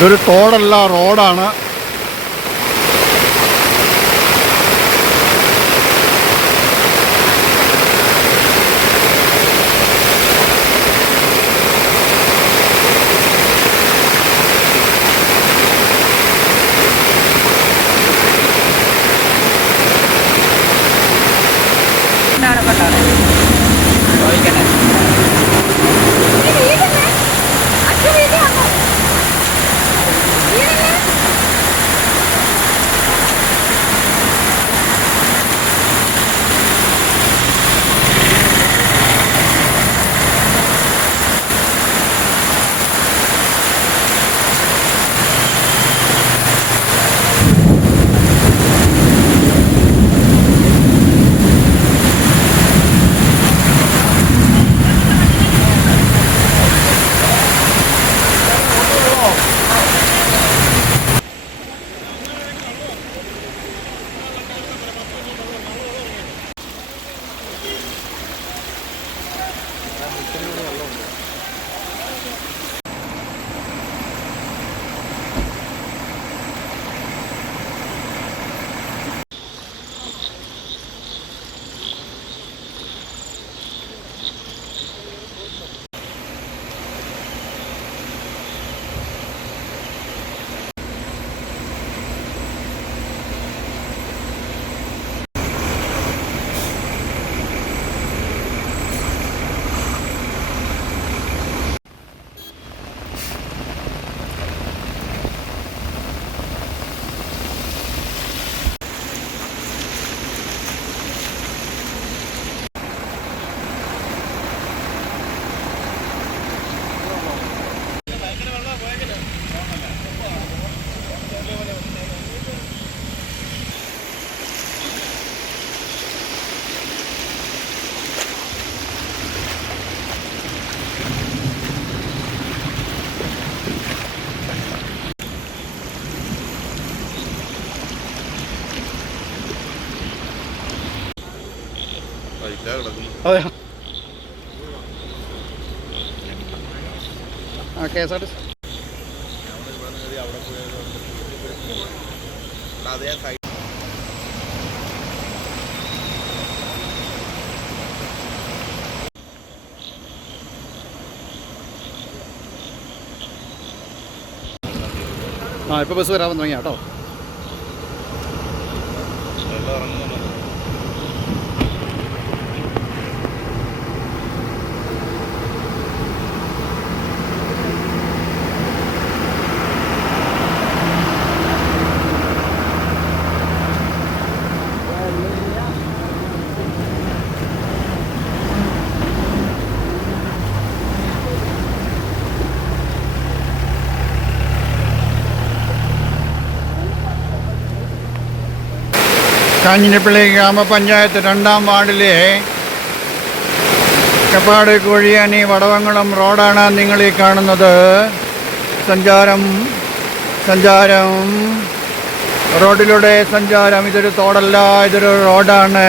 ഇതൊരു തോടല്ല റോഡാണ്. അതെ ആ K S R T C. ആ ഇപ്പോൾ ബസ് വരാൻ എല്ലാം കേട്ടോ. കാഞ്ഞിരപ്പള്ളി ഗ്രാമപഞ്ചായത്ത് രണ്ടാം വാർഡിലെ കപ്പാട് കോഴിയാനി വടവങ്ങളം റോഡാണ് നിങ്ങൾ ഈ കാണുന്നത്. സഞ്ചാരം സഞ്ചാരം. റോഡിലൂടെ സഞ്ചാരം. ഇതൊരു തോടല്ല ഇതൊരു റോഡാണ്.